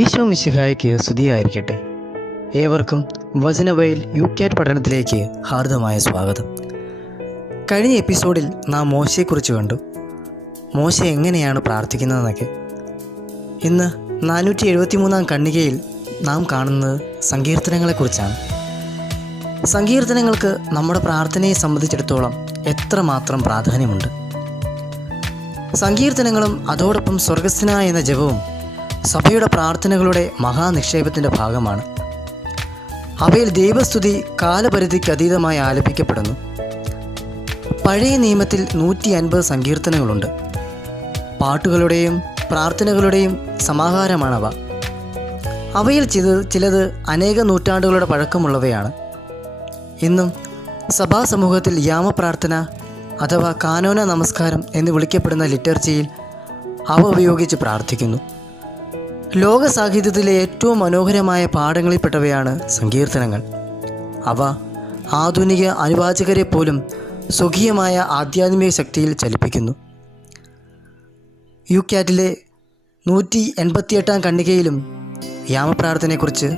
ഈശോ മിശിഹായ്ക്ക് സ്തുതിയായിരിക്കട്ടെ. ഏവർക്കും വചനവയൽ യുക്യാറ്റ് പഠനത്തിലേക്ക് ഹാർദമായ സ്വാഗതം. കഴിഞ്ഞ എപ്പിസോഡിൽ നാം മോശയെക്കുറിച്ച് കണ്ടു. മോശ എങ്ങനെയാണ് പ്രാർത്ഥിക്കുന്നതെന്നൊക്കെ. ഇന്ന് 473 ഖണ്ഡികയിൽ നാം കാണുന്നത് സങ്കീർത്തനങ്ങളെക്കുറിച്ചാണ്. സങ്കീർത്തനങ്ങൾക്ക് നമ്മുടെ പ്രാർത്ഥനയെ സംബന്ധിച്ചിടത്തോളം എത്രമാത്രം പ്രാധാന്യമുണ്ട്. സങ്കീർത്തനങ്ങളും അതോടൊപ്പം സ്വർഗസ്ഥനായ എന്ന ജപവും സഭയുടെ പ്രാർത്ഥനകളുടെ മഹാനിക്ഷേപത്തിൻ്റെ ഭാഗമാണ്. അവയിൽ ദൈവസ്തുതി കാലപരിധിക്ക് അതീതമായി ആലപിക്കപ്പെടുന്നു. പഴയ നിയമത്തിൽ 150 സങ്കീർത്തനങ്ങളുണ്ട്. പാട്ടുകളുടെയും പ്രാർത്ഥനകളുടെയും സമാഹാരമാണവ. അവയിൽ ചിലത് അനേക നൂറ്റാണ്ടുകളുടെ പഴക്കമുള്ളവയാണ്. ഇന്നും സഭാസമൂഹത്തിൽ യാമപ്രാർത്ഥന അഥവാ കാനോന നമസ്കാരം എന്ന് വിളിക്കപ്പെടുന്ന ലിറ്റർജിയിൽ അവ ഉപയോഗിച്ച് പ്രാർത്ഥിക്കുന്നു. ലോക സാഹിത്യത്തിലെ ഏറ്റവും മനോഹരമായ പാഠങ്ങളിൽപ്പെട്ടവയാണ് സങ്കീർത്തനങ്ങൾ. അവ ആധുനിക അനുവാചകരെ പോലും സ്വകീയമായ ആധ്യാത്മിക ശക്തിയിൽ ചലിപ്പിക്കുന്നു. യുക്യാറ്റിലെ 188 ഖണ്ഡികയിലും യാമപ്രാർത്ഥനയെക്കുറിച്ച്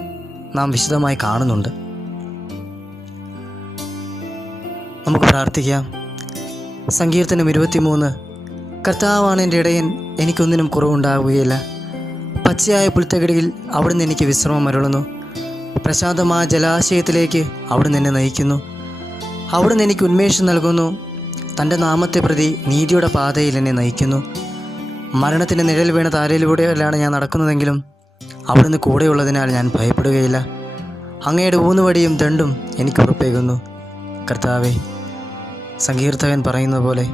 നാം വിശദമായി കാണുന്നുണ്ട്. നമുക്ക് പ്രാർത്ഥിക്കാം. സങ്കീർത്തനം 23. കർത്താവാണ് എൻ്റെ ഇടയൻ, എനിക്കൊന്നിനും കുറവുണ്ടാവുകയില്ല. പച്ചയായ പുൽത്തകിടിയിൽ അവിടുന്ന് എനിക്ക് വിശ്രമം അരുളുന്നു. പ്രശാന്തമായ ജലാശയത്തിലേക്ക് അവിടുന്ന് എന്നെ നയിക്കുന്നു. അവിടുന്ന് എനിക്ക് ഉന്മേഷം നൽകുന്നു. തൻ്റെ നാമത്തെ പ്രതി നീതിയുടെ പാതയിൽ എന്നെ നയിക്കുന്നു. മരണത്തിൻ്റെ നിഴൽ വീണ താരയിലൂടെയാണ് ഞാൻ നടക്കുന്നതെങ്കിലും അവിടുന്ന് കൂടെയുള്ളതിനാൽ ഞാൻ ഭയപ്പെടുകയില്ല. അങ്ങയുടെ ഊന്നുവടിയും ദണ്ടും എനിക്ക് ഉറപ്പേകുന്നു. കർത്താവേ, സങ്കീർത്തകൻ പറയുന്ന പോലെ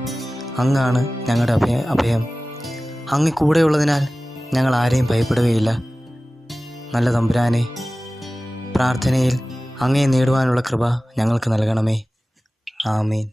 അങ്ങാണ് ഞങ്ങളുടെ അഭയം. അങ്ങ് കൂടെയുള്ളതിനാൽ ഞങ്ങൾ ആരെയും ഭയപ്പെടുകയില്ല. നല്ല തമ്പുരാനെ, പ്രാർത്ഥനയിൽ അങ്ങയെ നേടുവാനുള്ള കൃപ ഞങ്ങൾക്ക് നൽകണമേ. ആമേൻ.